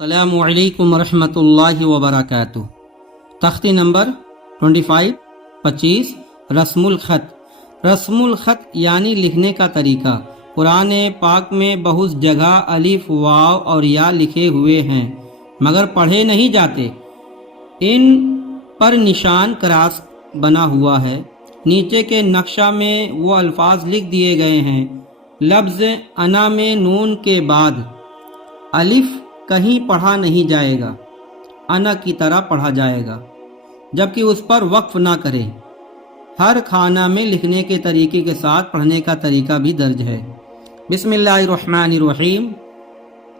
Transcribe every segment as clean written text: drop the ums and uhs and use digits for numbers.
السلام علیکم ورحمۃ اللہ وبرکاتہ۔ تختی نمبر 25 رسم الخط۔ رسم الخط یعنی لکھنے کا طریقہ۔ قرآن پاک میں بہت جگہ الف، واو اور یا لکھے ہوئے ہیں مگر پڑھے نہیں جاتے۔ ان پر نشان کراس بنا ہوا ہے۔ نیچے کے نقشہ میں وہ الفاظ لکھ دیے گئے ہیں۔ لفظ انا میں نون کے بعد الف کہیں پڑھا نہیں جائے گا، انا کی طرح پڑھا جائے گا، جبکہ اس پر وقف نہ کرے۔ ہر خانہ میں لکھنے کے طریقے کے ساتھ پڑھنے کا طریقہ بھی درج ہے۔ بسم اللہ الرحمن الرحیم۔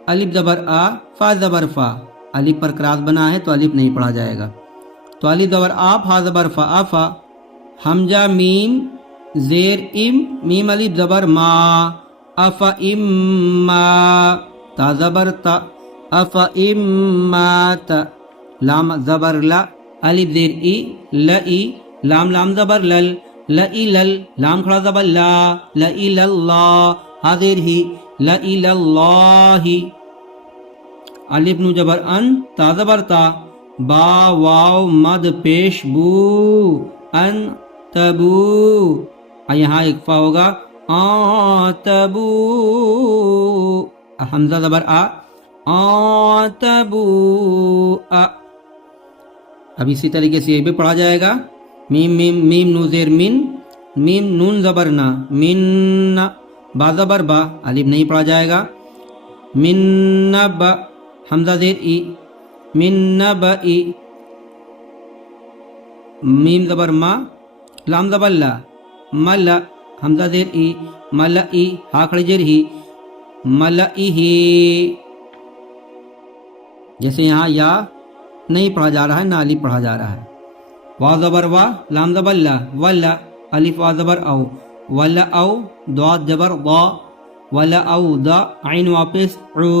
الف زبر آ، فا زبر فا۔ الف پر کراس بنا ہے تو الف نہیں پڑھا جائے گا، تو الف زبر آ، فا زبر فا، آفا۔ حمزہ میم زیر ام، میم الف زبر ما، افا ام ما۔ تا زبر تا، افا ام ما تا۔ لام زبر لا، الف زیر ای، لئی۔ لام لام زبر لل، لئی لل۔ لام کھڑا زبر لا، لئی للہ۔ حاضر ہی، لئی للہ۔ الف نو زبر ان، تا زبر تا، با واو مد پیش بو، ان تبو۔ یہاں اکفا ہوگا، تبو۔ حمزہ زبر آ، تبو۔ اب اسی طریقے سے یہ بھی پڑھا جائے گا۔ میم میم میم نو زیر من، میم نون زبر نا، من۔ با زبر با، الف نہیں پڑھا جائے گا۔ من با، حمزہ زیر ای، من با ای۔ میم زبر ما، لام زبر لا، ملا۔ حمزہ زیر ای، ملئی۔ ہا کھڑی زیر ہی، ملئی۔ جیسے یہاں یا نہیں پڑھا جا رہا ہے، نہ الف پڑھا جا رہا ہے۔ وا زبر وا، لام زبر لا، ولا۔ الف وا زبر او، ولا او۔ ضاد زبر ضا، ولا او دا۔ عین واپس عو،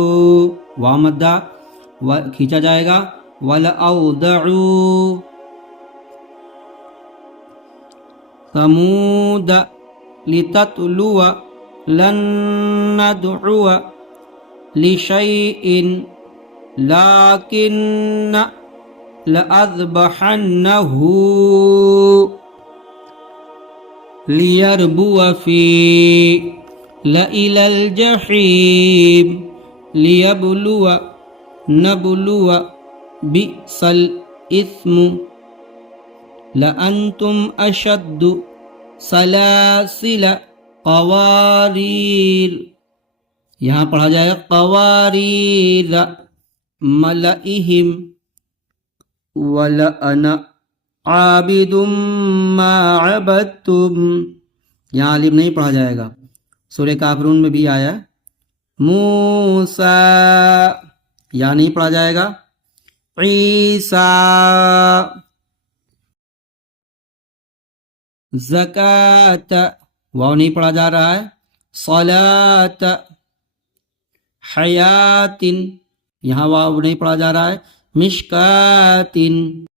وا مدہ کھینچا جائے گا، ولا او دعو۔ ثمود لتتلو لن ندعو لشيء لكن لأذبحنه ليربو في لإلى الجحيم ليبلو نبلو بئس الإثم لأنتم أشد سلاسل قوارير۔ یہاں پڑھا جائے گا قواریر۔ ملئہم ولأنا عابد ما عبدتم۔ یہاں الف نہیں پڑھا جائے گا۔ سورہ کافرون میں بھی آیا موسیٰ، یہاں نہیں پڑھا جائے گا۔ عیسیٰ۔ زکاۃ، واو نہیں پڑھا جا رہا ہے۔ صلاۃ۔ حیات، یہاں واو نہیں پڑھا جا رہا ہے۔ مشکات۔